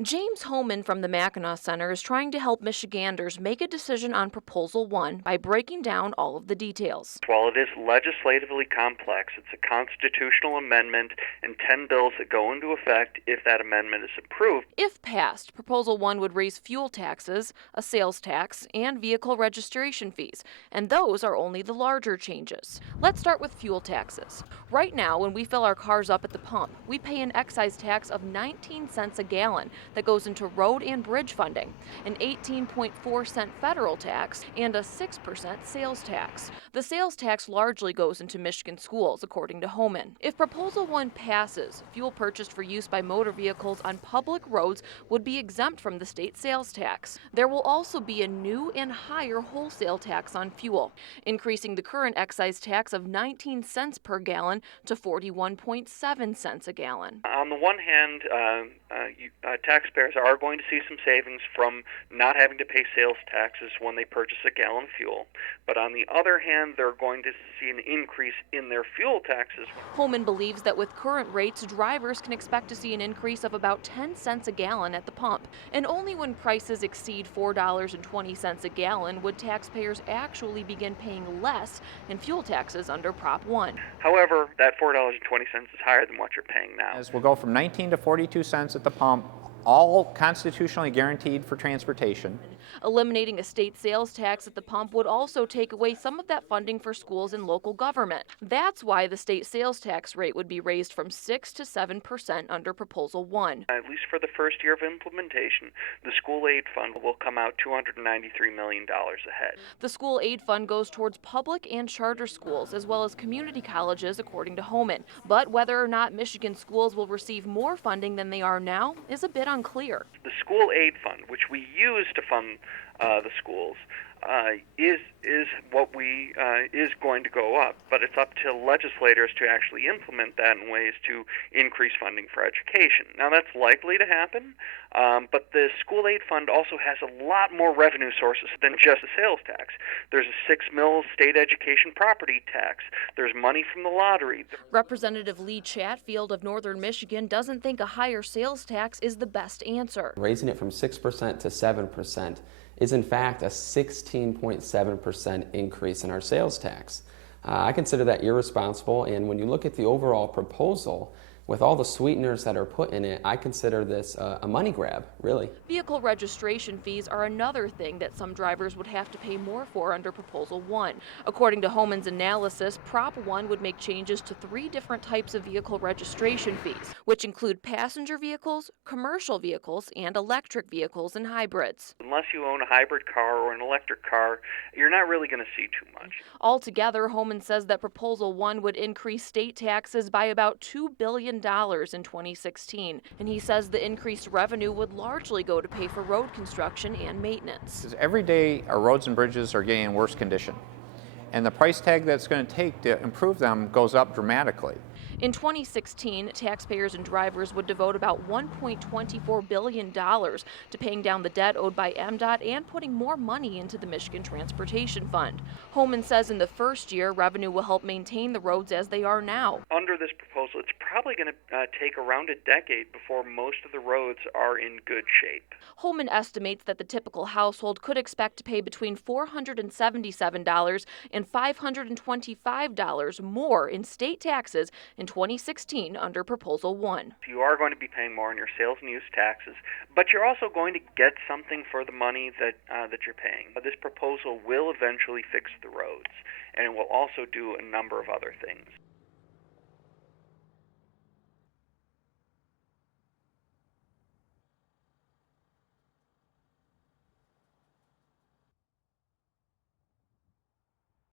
James Homan from the Mackinac Center is trying to help Michiganders make a decision on Proposal 1 by breaking down all of the details. While it is legislatively complex, it's a constitutional amendment and 10 bills that go into effect if that amendment is approved. If passed, Proposal 1 would raise fuel taxes, a sales tax, and vehicle registration fees, and those are only the larger changes. Let's start with fuel taxes. Right now, when we fill our cars up at the pump, we pay an excise tax of 19 cents a gallon that goes into road and bridge funding, an 18.4-cent federal tax, and a 6% sales tax. The sales tax largely goes into Michigan schools, according to Homan. If Proposal 1 passes, fuel purchased for use by motor vehicles on public roads would be exempt from the state sales tax. There will also be a new and higher wholesale tax on fuel, increasing the current excise tax of 19 cents per gallon to 41.7 cents a gallon. On the one hand, taxpayers are going to see some savings from not having to pay sales taxes when they purchase a gallon of fuel. But on the other hand, they're going to see an increase in their fuel taxes. Holman believes that with current rates, drivers can expect to see an increase of about 10 cents a gallon at the pump. And only when prices exceed $4.20 a gallon would taxpayers actually begin paying less in fuel taxes under Prop 1. However, that $4.20 is higher than what you're paying now. As we'll go from 19 to 42 cents at the pump, all constitutionally guaranteed for transportation. Eliminating a state sales tax at the pump would also take away some of that funding for schools and local government. That's why the state sales tax rate would be raised from 6 to 7% under Proposal 1. At least for the first year of implementation, the school aid fund will come out $293 million ahead. The school aid fund goes towards public and charter schools, as well as community colleges, according to Homan. But whether or not Michigan schools will receive more funding than they are now is a bit unclear. The school aid fund, which we use to fund the schools, is what we is going to go up, but it's up to legislators to actually implement that in ways to increase funding for education. Now that's likely to happen, but the school aid fund also has a lot more revenue sources than just a sales tax. There's a 6 mil state education property tax. There's money from the lottery. Representative Lee Chatfield of Northern Michigan doesn't think a higher sales tax is the best answer. Raising it from 6% to 7% is in fact a 16.7% increase in our sales tax. I consider that irresponsible, and when you look at the overall proposal, with all the sweeteners that are put in it, I consider this a money grab, really. Vehicle registration fees are another thing that some drivers would have to pay more for under Proposal 1. According to Homan's analysis, Prop 1 would make changes to 3 different types of vehicle registration fees, which include passenger vehicles, commercial vehicles, and electric vehicles and hybrids. Unless you own a hybrid car or an electric car, you're not really going to see too much. Altogether, Homan says that Proposal 1 would increase state taxes by about $2 billion in 2016, and he says the increased revenue would largely go to pay for road construction and maintenance. Because every day our roads and bridges are getting in worse condition, and the price tag that's going to take to improve them goes up dramatically. In 2016, taxpayers and drivers would devote about $1.24 billion to paying down the debt owed by MDOT and putting more money into the Michigan Transportation Fund. Homan says in the first year, revenue will help maintain the roads as they are now. Under this proposal, it's probably going to take around a decade before most of the roads are in good shape. Homan estimates that the typical household could expect to pay between $477 and $525 more in state taxes in 2016 under Proposal 1. You are going to be paying more on your sales and use taxes, but you're also going to get something for the money that you're paying. This proposal will eventually fix the roads, and it will also do a number of other things.